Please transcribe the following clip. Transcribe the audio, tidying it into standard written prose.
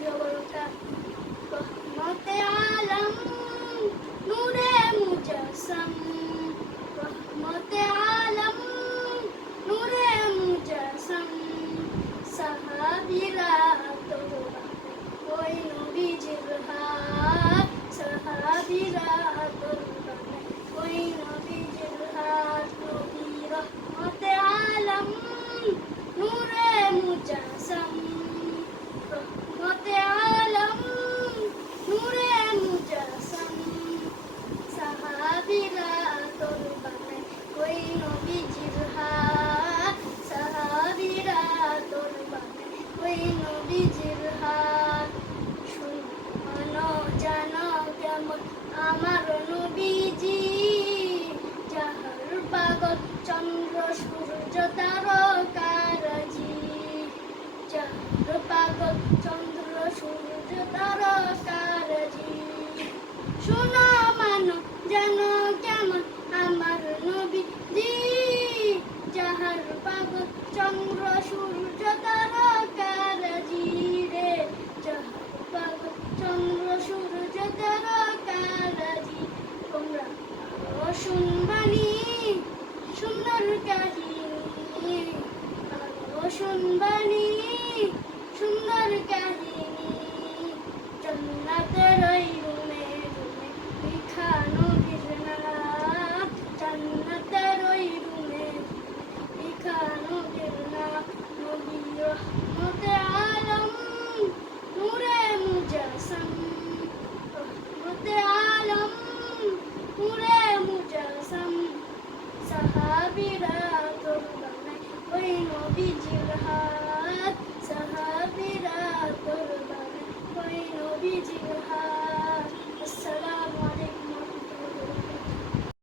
ওয়া বারাকাতুহু। রহমতে আলম নূরে মুজাসসাম, রহমতে আলম নূরে মুজাসসাম। সাহাবীরা তওবা ওই নবীজির হাত, সাহাবীরা তওবা ওই নবীজির হাত। নবী রহমতে আলম নূরে মুজাসসাম, রহমতে আলম নূরে মুজাসসাম। সাহাবীরা তওবা ওই নবীজির হাত, সাহাবীরা তওবা ওই নবীজির হাত। শোনো জানো কেমন আমার নবীজি, যাহার পাগল চন্দ্র সূর্য তারকারাজি, যাহার পাগল চন্দ্র সূর্য তারকারাজি। শোনো মানো জানো কেমন আমার নবীজি, যাহার পাগল চন্দ্র সূর্য তারকারাজি রে, যাহার পাগল চন্দ্র সূর্য তারকারাজি। তোমরা আরো শুনবানি সুন্দর কাহিনী, আরো শুনবানি সুন্দর কাহিনী। জান্নাতের ওই রুমে রুমে লিখা নবীর নাম, জান্নাতের ওই রুমে লিখা নবীর নাম। নবী রহমতে আলম নূরে মুজাসসাম, রহমতে আলম নূরে মুজাসসাম। সাহাবীরা তওবা ওই নবীজির হাত, সাহাবীরা তওবা ওই নবীজির হাত।